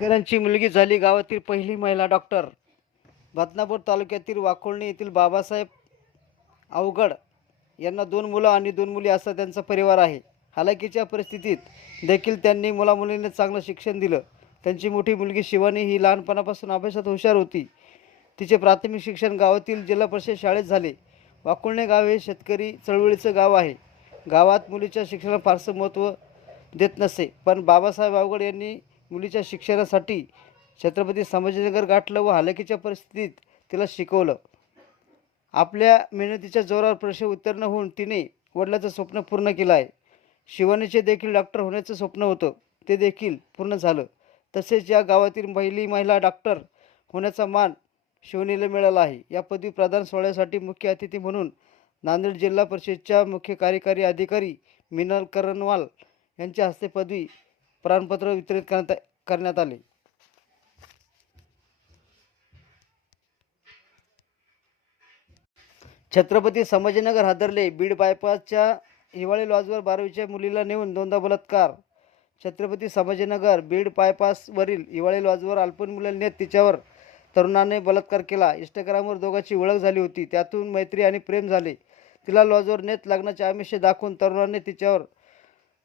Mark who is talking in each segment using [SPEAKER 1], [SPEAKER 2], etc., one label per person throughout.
[SPEAKER 1] शेतकऱ्यांची मुलगी झाली गावातील पहिली महिला डॉक्टर. बदनापूर तालुक्यातील वाकोळणी येथील बाबासाहेब अवघड यांना दोन मुलं आणि दोन मुली असा त्यांचा परिवार आहे. हालाकीच्या परिस्थितीत देखील त्यांनी मुलामुलींना चांगलं शिक्षण दिलं. त्यांची मोठी मुलगी शिवानी ही लहानपणापासून अभ्यासात हुशार होती. तिचे प्राथमिक शिक्षण गावातील जिल्हा परिषद शाळेत झाले. वाकुळणे गाव हे शेतकरी चळवळीचं गाव आहे. गावात मुलीच्या शिक्षणाला फारसं महत्त्व देत नसे. पण बाबासाहेब अवघड यांनी मुलीच्या शिक्षणासाठी छत्रपती संभाजीनगर गाठलं व हालाकीच्या परिस्थितीत तिला शिकवलं. आपल्या मेहनतीच्या जोरावर प्रश्न उत्तीर्ण होऊन तिने वडिलाचं स्वप्न पूर्ण केलं आहे. शिवानीचे देखील डॉक्टर होण्याचं स्वप्न होतं. ते देखील पूर्ण झालं. तसेच या गावातील पहिली महिला डॉक्टर होण्याचा मान शिवनीला मिळाला आहे. या पदवी प्रदान सोहळ्यासाठी मुख्य अतिथी म्हणून नांदेड जिल्हा परिषदच्या मुख्य कार्यकारी अधिकारी मिनल करणवाल यांच्या हस्ते पदवी प्रमाणपत्र वितरित करण्यात करण्यात आले. छत्रपती संभाजीनगर हादरले. बीड बायपासच्या हिवाळी लॉजवर बारावीच्या मुलीला नेऊन दोनदा बलात्कार. छत्रपती संभाजीनगर बीड बायपासवरील हिवाळी लॉजवर अल्पन मुलाला नेत तिच्यावर तरुणाने बलात्कार केला. इंस्टाग्रामवर दोघांची ओळख झाली होती. त्यातून मैत्री आणि प्रेम झाले. तिला लॉजवर नेत लग्नाचे आमिष दाखवून तरुणाने तिच्यावर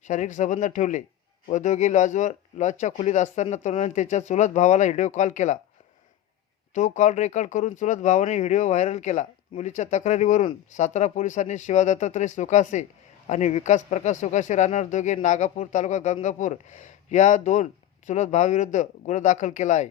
[SPEAKER 1] शारीरिक संबंध ठेवले. व लॉजवर लॉजच्या खोलीत असताना तरुणाने त्याच्या चुलत भावाला व्हिडिओ कॉल केला. तो कॉल रेकॉर्ड करून चुलत भावाने व्हिडिओ व्हायरल केला. मुलीच्या तक्रारीवरून सातारा पोलिसांनी शिवा दत्तात्रय सुकासे आणि विकास प्रकाश सुकासे राहणार दोघे नागापूर तालुका गंगापूर या दोन चुलत भावाविरुद्ध गुन्हा दाखल केला आहे.